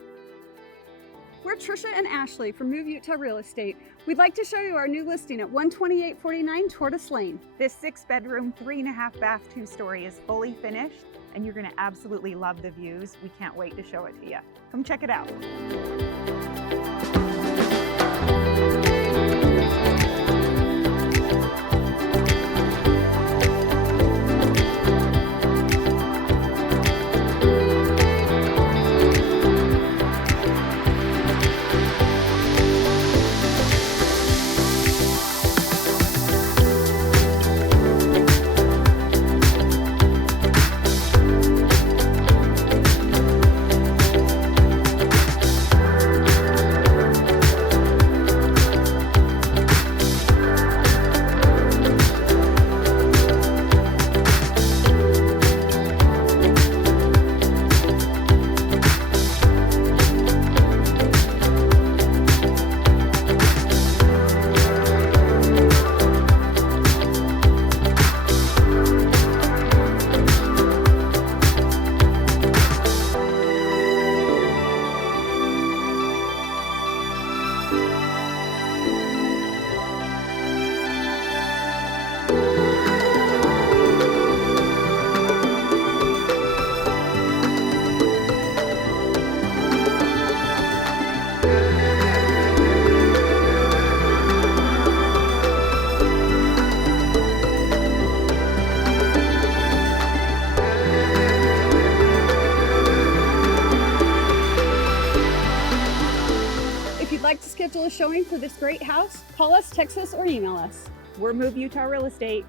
We're Trisha and Ashley from Move Utah Real Estate. We'd like to show you our new listing at 12849 Tortoise Lane. This 6-bedroom, 3.5 bath, 2-story is fully finished, and you're going to absolutely love the views. We can't wait to show it to you. Come check it out. If you'd like to schedule a showing for this great house, call us, text us, or email us. We're Move Utah Real Estate.